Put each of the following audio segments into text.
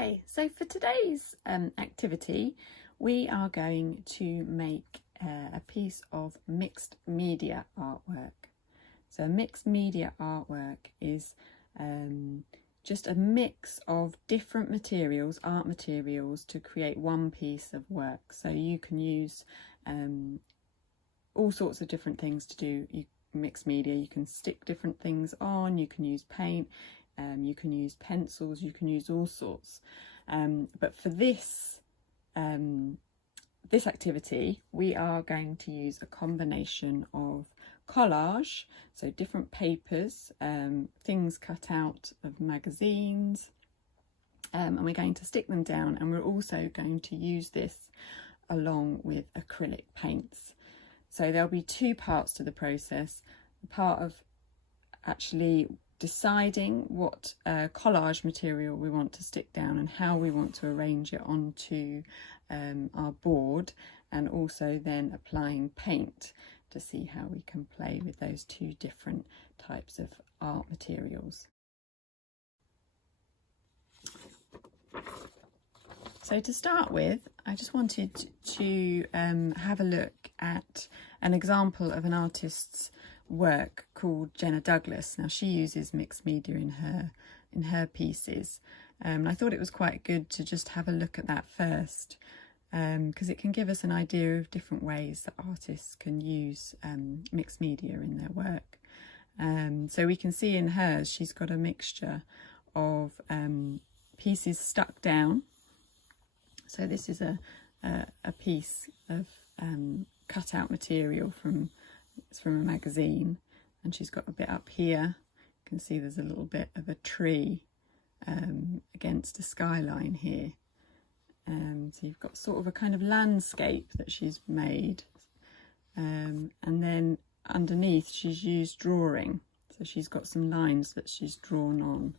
Hi, so for today's activity we are going to make a piece of mixed media artwork. So mixed media artwork is just a mix of different materials, art materials, to create one piece of work. So you can use all sorts of different things to do mixed media. You can stick different things on, you can use paint, you can use pencils, you can use all sorts. But for this activity, we are going to use a combination of collage, so different papers, things cut out of magazines, and we're going to stick them down, and we're also going to use this along with acrylic paints. So there'll be two parts to the process. The part of actually deciding what collage material we want to stick down and how we want to arrange it onto our board, and also then applying paint to see how we can play with those two different types of art materials. So to start with, I just wanted to have a look at an example of an artist's work called Ennadouglas. Now she uses mixed media in her pieces, and I thought it was quite good to just have a look at that first, because it can give us an idea of different ways that artists can use mixed media in their work. So we can see in hers she's got a mixture of pieces stuck down. So this is a piece of cut out material from a magazine, and she's got a bit up here. You can see there's a little bit of a tree against a skyline here. So you've got sort of a kind of landscape that she's made, and then underneath she's used drawing. So she's got some lines that she's drawn on.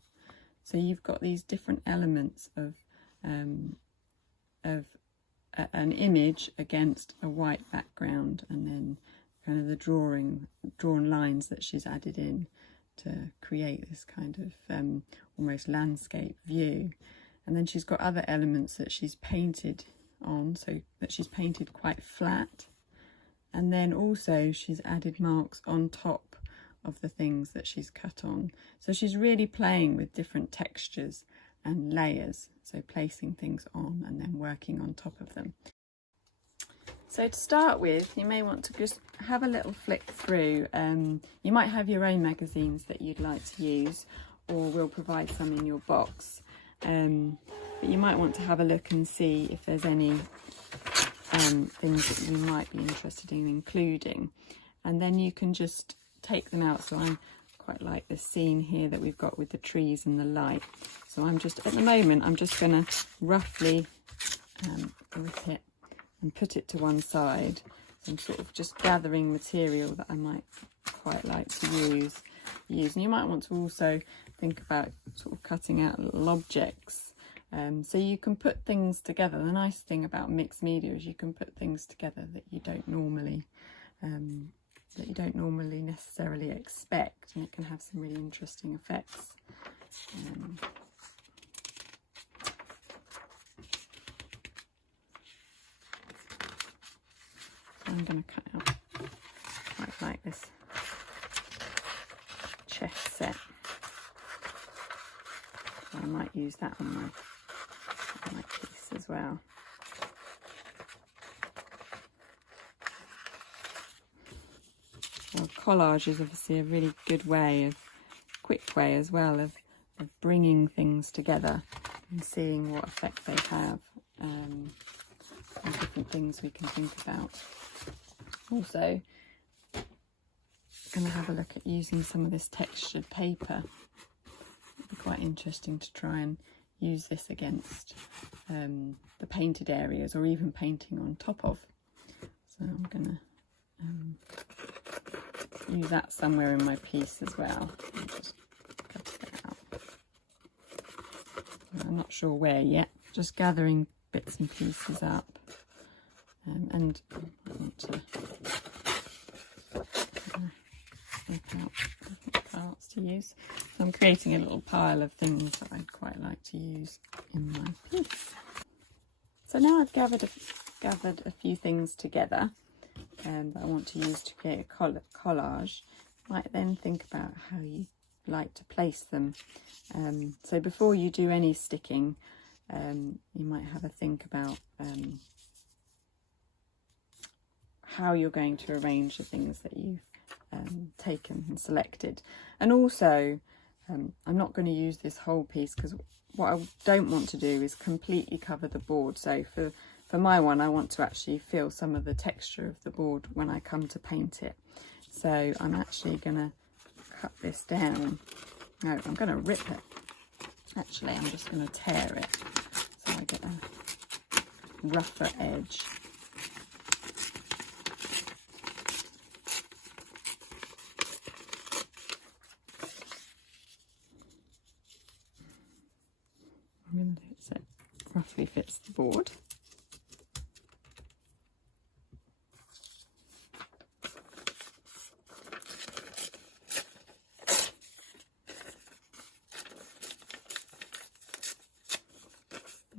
So you've got these different elements of an image against a white background, and then kind of the drawn lines that she's added in to create this kind of almost landscape view. And then she's got other elements that she's painted on, so that she's painted quite flat, and then also she's added marks on top of the things that she's cut on. So she's really playing with different textures and layers, so placing things on and then working on top of them. So to start with, you may want to just have a little flick through. You might have your own magazines that you'd like to use, or we'll provide some in your box. But you might want to have a look and see if there's any things that you might be interested in including, and then you can just take them out. So I quite like this scene here that we've got with the trees and the light. So I'm just, at the moment, I'm just going to roughly rip it and put it to one side. So I'm sort of just gathering material that I might quite like to use. And you might want to also think about sort of cutting out little objects, so you can put things together. The nice thing about mixed media is you can put things together that you don't normally necessarily expect, and it can have some really interesting effects. I'm going to cut out quite like this chess set. So I might use that on my piece as well. Well, collage is obviously a really good way, quick way as well, of bringing things together and seeing what effect they have, and different things we can think about. Also, I'm going to have a look at using some of this textured paper. It'd be quite interesting to try and use this against the painted areas, or even painting on top of. So I'm going to use that somewhere in my piece as well. I'll just cut it out. I'm not sure where yet, just gathering bits and pieces up. And I want to work out different parts to use. So I'm creating a little pile of things that I'd quite like to use in my piece. So now I've gathered a few things together that I want to use to create a collage. Might then think about how you like to place them. So before you do any sticking, you might have a think about how you're going to arrange the things that you've taken and selected. And also, I'm not going to use this whole piece because what I don't want to do is completely cover the board. So for my one, I want to actually feel some of the texture of the board when I come to paint it. So I'm actually going to cut this down. No, I'm going to rip it. Actually, I'm just going to tear it so I get a rougher edge. I'm going to do it so it roughly fits the board.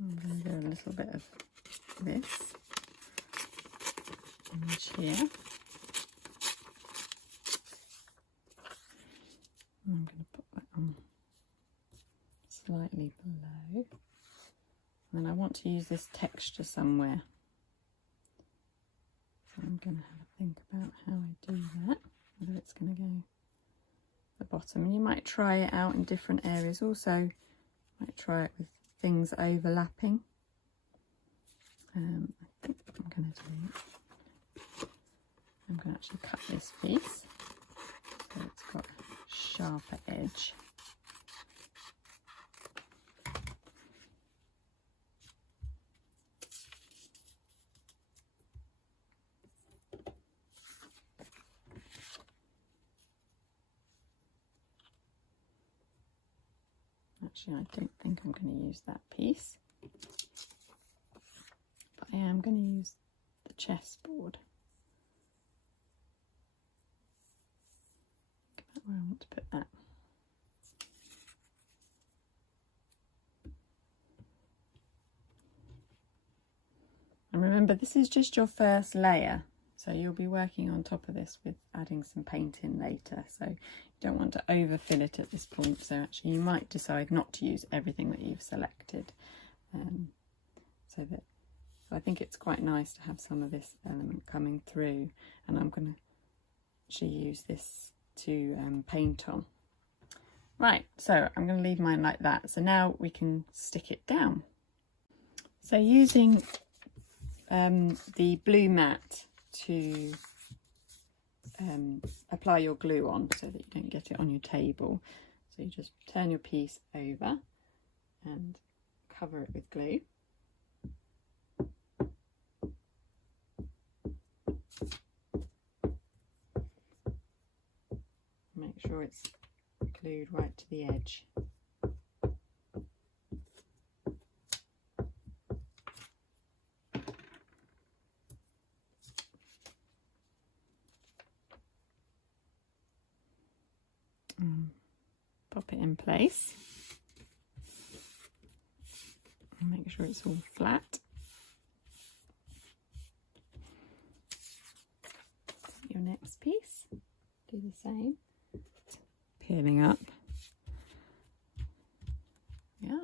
I'm going to do a little bit of this image here. I'm going to put that on slightly below. And then I want to use this texture somewhere. So I'm going to have a think about how I do that, whether it's going to go at the bottom. And you might try it out in different areas. Also, might try it with things overlapping. I think I'm going to do, I'm going to actually cut this piece so it's got a sharper edge. Actually, I don't think I'm going to use that piece, but I am going to use the chessboard. Think about where I want to put that. And remember, this is just your first layer, so you'll be working on top of this with adding some paint in later. So you don't want to overfill it at this point. So actually, you might decide not to use everything that you've selected. So I think it's quite nice to have some of this element coming through, and I'm going to actually use this to paint on. Right, so I'm going to leave mine like that. So now we can stick it down. So using the blue mat to apply your glue on so that you don't get it on your table. So you just turn your piece over and cover it with glue. Make sure it's glued right to the edge. Pop it in place and make sure it's all flat. Your next piece, do the same, peeling up. Yeah,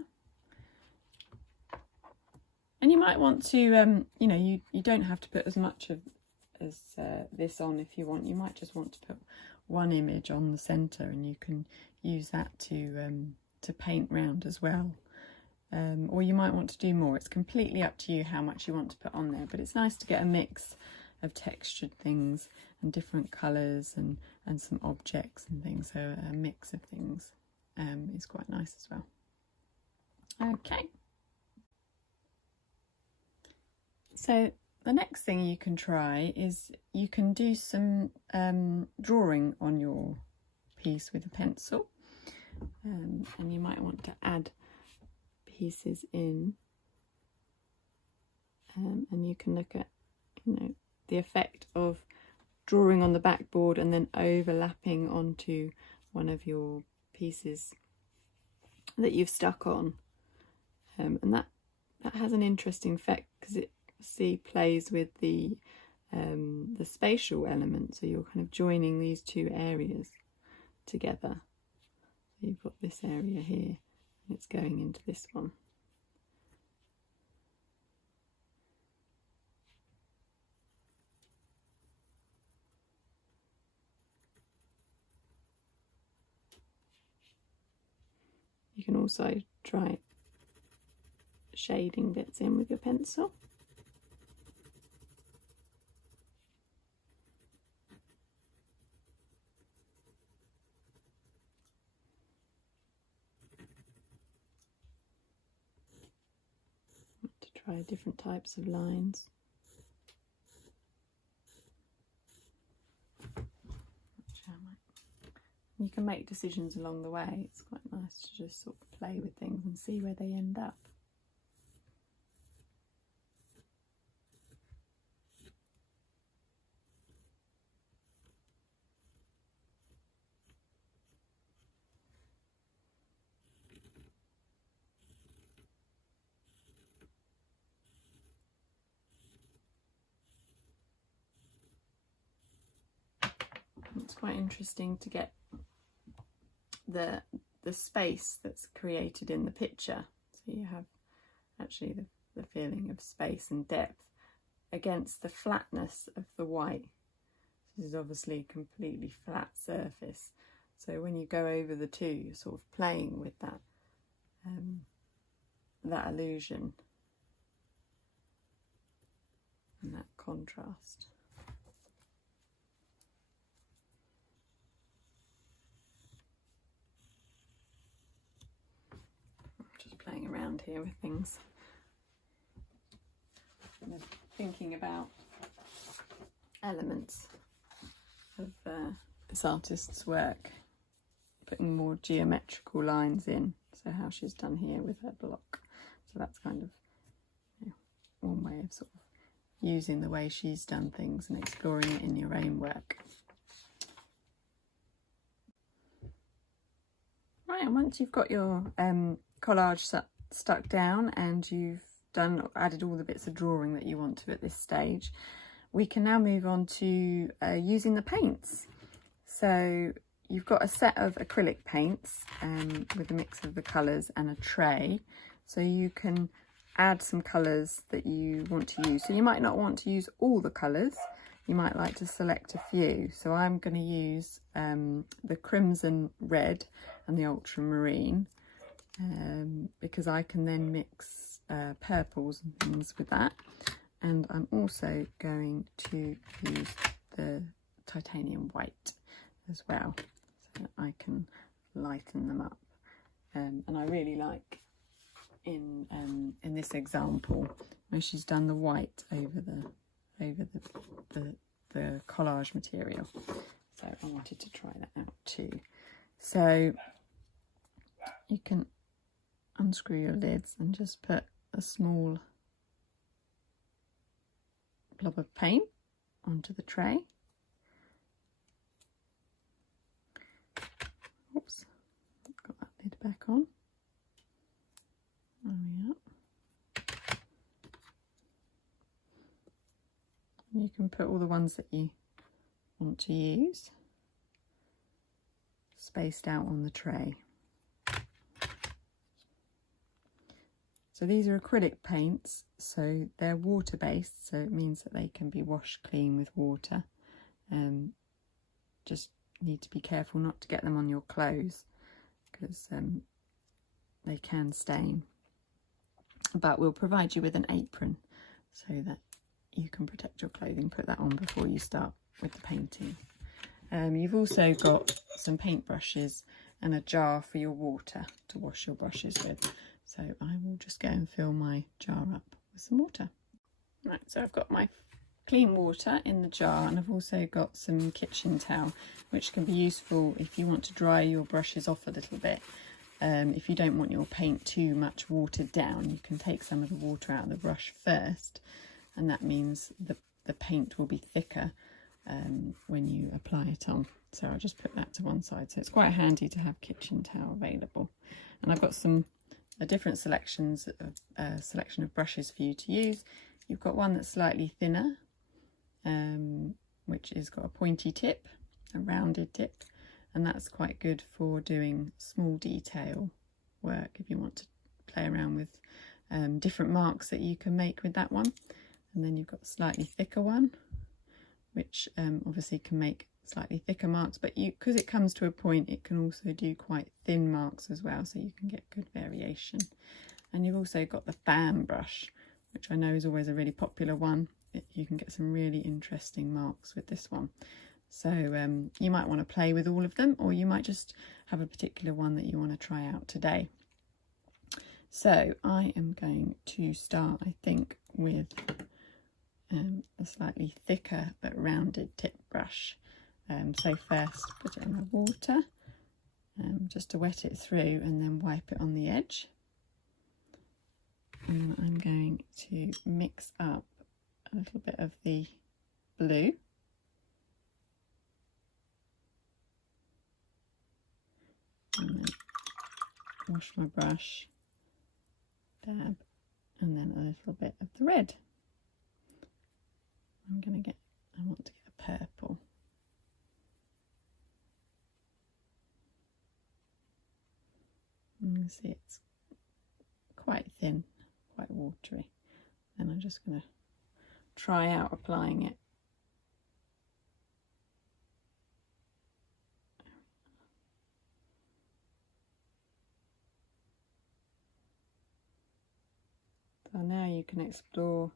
and you might want to you know, you don't have to put as much of this on if you want. You might just want to put one image on the center, and you can use that to paint round as well, or you might want to do more. It's completely up to you how much you want to put on there, but it's nice to get a mix of textured things and different colours and some objects and things. So a mix of things is quite nice as well. Okay, so the next thing you can try is you can do some drawing on your piece with a pencil, and you might want to add pieces in, and you can look at, you know, the effect of drawing on the backboard and then overlapping onto one of your pieces that you've stuck on, and that has an interesting effect because it plays with the spatial element, so you're kind of joining these two areas together. So you've got this area here and it's going into this one. You can also try shading bits in with your pencil. To try different types of lines. You can make decisions along the way. It's quite nice to just sort of play with things and see where they end up. It's quite interesting to get the space that's created in the picture, so you have actually the feeling of space and depth against the flatness of the white. This is obviously a completely flat surface, so when you go over the two, you're sort of playing with that that illusion and that contrast. Playing around here with things, and thinking about elements of this artist's work, putting more geometrical lines in, so how she's done here with her block. So that's kind of, you know, one way of sort of using the way she's done things and exploring it in your own work. Right, and once you've got your collage stuck down and you've added all the bits of drawing that you want to at this stage, we can now move on to using the paints. So you've got a set of acrylic paints with a mix of the colours and a tray, so you can add some colours that you want to use. So you might not want to use all the colours, you might like to select a few. So I'm going to use the crimson red and the ultramarine, because I can then mix purples and things with that. And I'm also going to use the titanium white as well, so that I can lighten them up. And I really like in this example where she's done the white over the collage material. So I wanted to try that out too. So you can unscrew your lids and just put a small blob of paint onto the tray. Oops, got that lid back on. There we are. You can put all the ones that you want to use spaced out on the tray. So these are acrylic paints, so they're water based, so it means that they can be washed clean with water. Just need to be careful not to get them on your clothes, because they can stain. But we'll provide you with an apron so that you can protect your clothing. Put that on before you start with the painting. You've also got some paint brushes and a jar for your water to wash your brushes with. So I will just go and fill my jar up with some water. Right, so I've got my clean water in the jar, and I've also got some kitchen towel, which can be useful if you want to dry your brushes off a little bit. If you don't want your paint too much watered down, you can take some of the water out of the brush first, and that means the paint will be thicker when you apply it on. So I'll just put that to one side. So it's quite handy to have kitchen towel available. And I've got some different selection of brushes for you to use. You've got one that's slightly thinner, which has got a pointy tip, a rounded tip, and that's quite good for doing small detail work if you want to play around with different marks that you can make with that one. And then you've got a slightly thicker one, which obviously can make slightly thicker marks, but because it comes to a point, it can also do quite thin marks as well, so you can get good variation. And you've also got the fan brush, which I know is always a really popular one. You can get some really interesting marks with this one. So you might want to play with all of them, or you might just have a particular one that you want to try out today. So I am going to start, I think, with a slightly thicker but rounded tip brush. So first put it in the water just to wet it through, and then wipe it on the edge. And I'm going to mix up a little bit of the blue. And then wash my brush, dab, and then a little bit of the red. I want to get a purple. And you can see it's quite thin, quite watery. And I'm just going to try out applying it. So now you can explore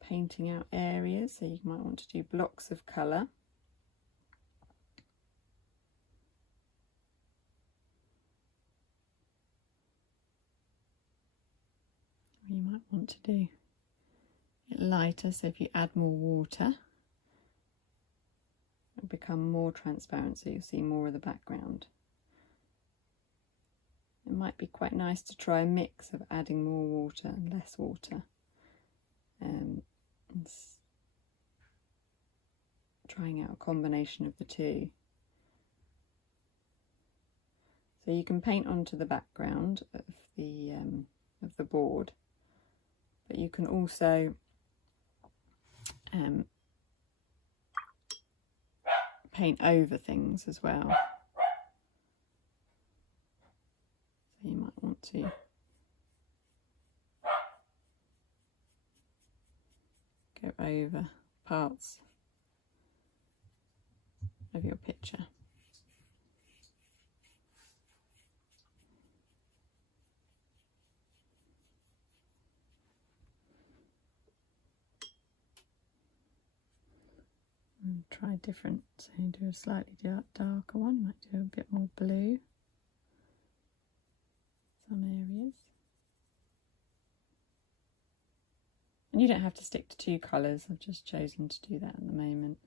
painting out areas, so you might want to do blocks of colour. You might want to do it lighter, so if you add more water, it'll become more transparent, so you'll see more of the background. It might be quite nice to try a mix of adding more water and less water. Trying out a combination of the two. So you can paint onto the background of the board, but you can also paint over things as well. So you might want to go over parts of your picture. And try different, so you do a slightly darker one, you might do a bit more blue, some areas. And you don't have to stick to two colours, I've just chosen to do that at the moment.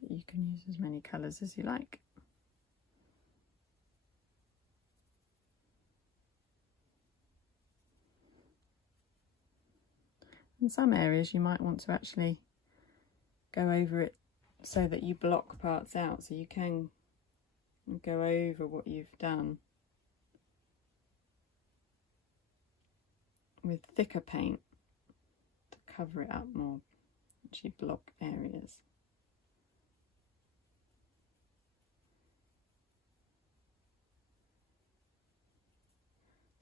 But you can use as many colours as you like. In some areas you might want to actually go over it so that you block parts out, so you can go over what you've done with thicker paint to cover it up more, actually block areas.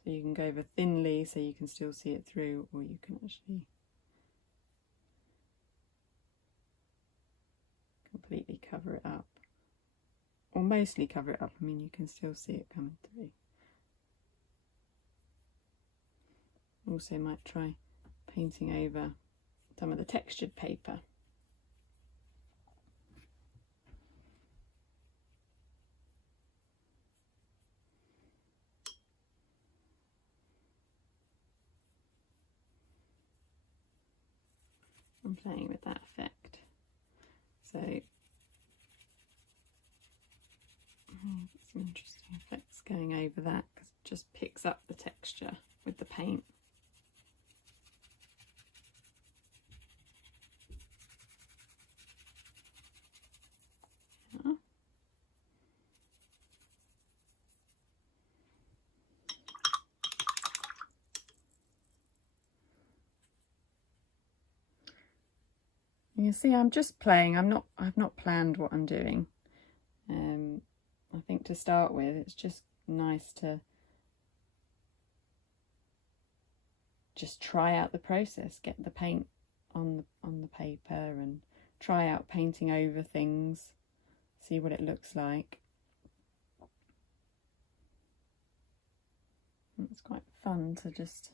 So you can go over thinly so you can still see it through, or you can actually completely cover it up, or mostly cover it up. I mean, you can still see it coming through. Also might try painting over some of the textured paper. I'm playing with that effect. So some interesting effects going over that, because it just picks up the texture. with the paint. You see, I'm just playing. I've not planned what I'm doing. I think to start with, it's just nice to just try out the process, get the paint on the paper and try out painting over things, see what it looks like. It's quite fun to just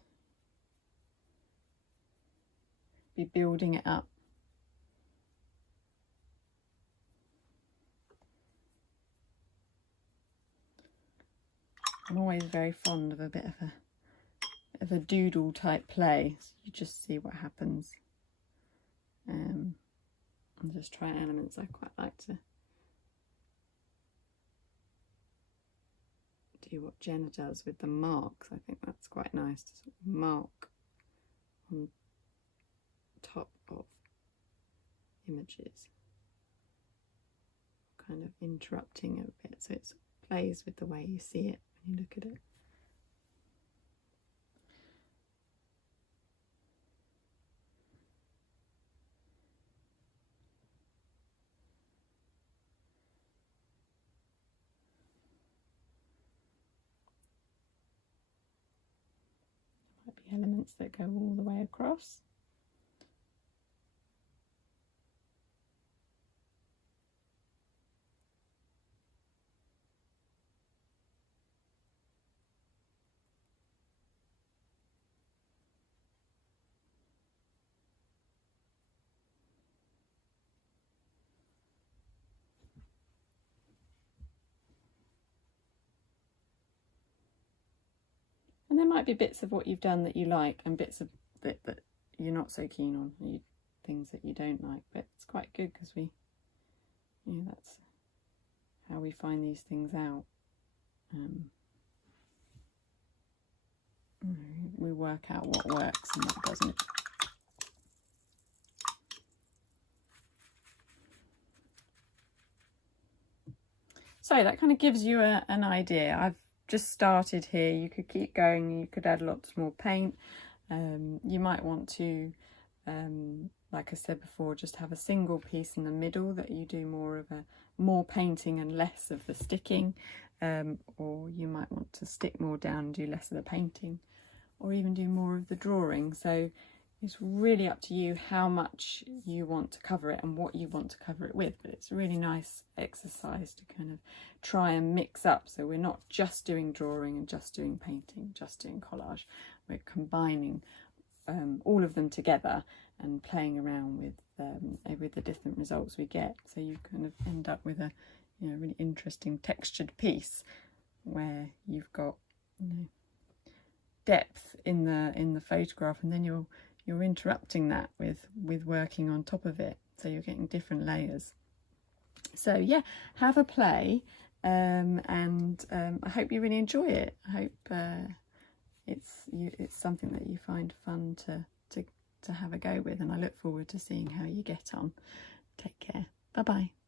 be building it up. I'm always very fond of a bit of a doodle type play. So you just see what happens. And just try elements. I quite like to do what Jenna does with the marks. I think that's quite nice to sort of mark on top of images, kind of interrupting it a bit so it plays with the way you see it when you look at it. Might be elements that go all the way across. And there might be bits of what you've done that you like and bits of it that you're not so keen on, things that you don't like, but it's quite good because that's how we find these things out. We work out what works and what doesn't. So that kind of gives you an idea. I've just started here. You could keep going, you could add lots more paint. You might want to, like I said before, just have a single piece in the middle that you do more painting and less of the sticking, or you might want to stick more down and do less of the painting, or even do more of the drawing. So it's really up to you how much you want to cover it and what you want to cover it with, but it's a really nice exercise to kind of try and mix up, so we're not just doing drawing and just doing painting, just doing collage. We're combining all of them together and playing around with the different results we get, so you kind of end up with a really interesting textured piece where you've got depth in the photograph, and then you're interrupting that with working on top of it, so you're getting different layers. So yeah, have a play, and I hope you really enjoy it. I hope it's something that you find fun to have a go with, and I look forward to seeing how you get on. Take care. Bye bye.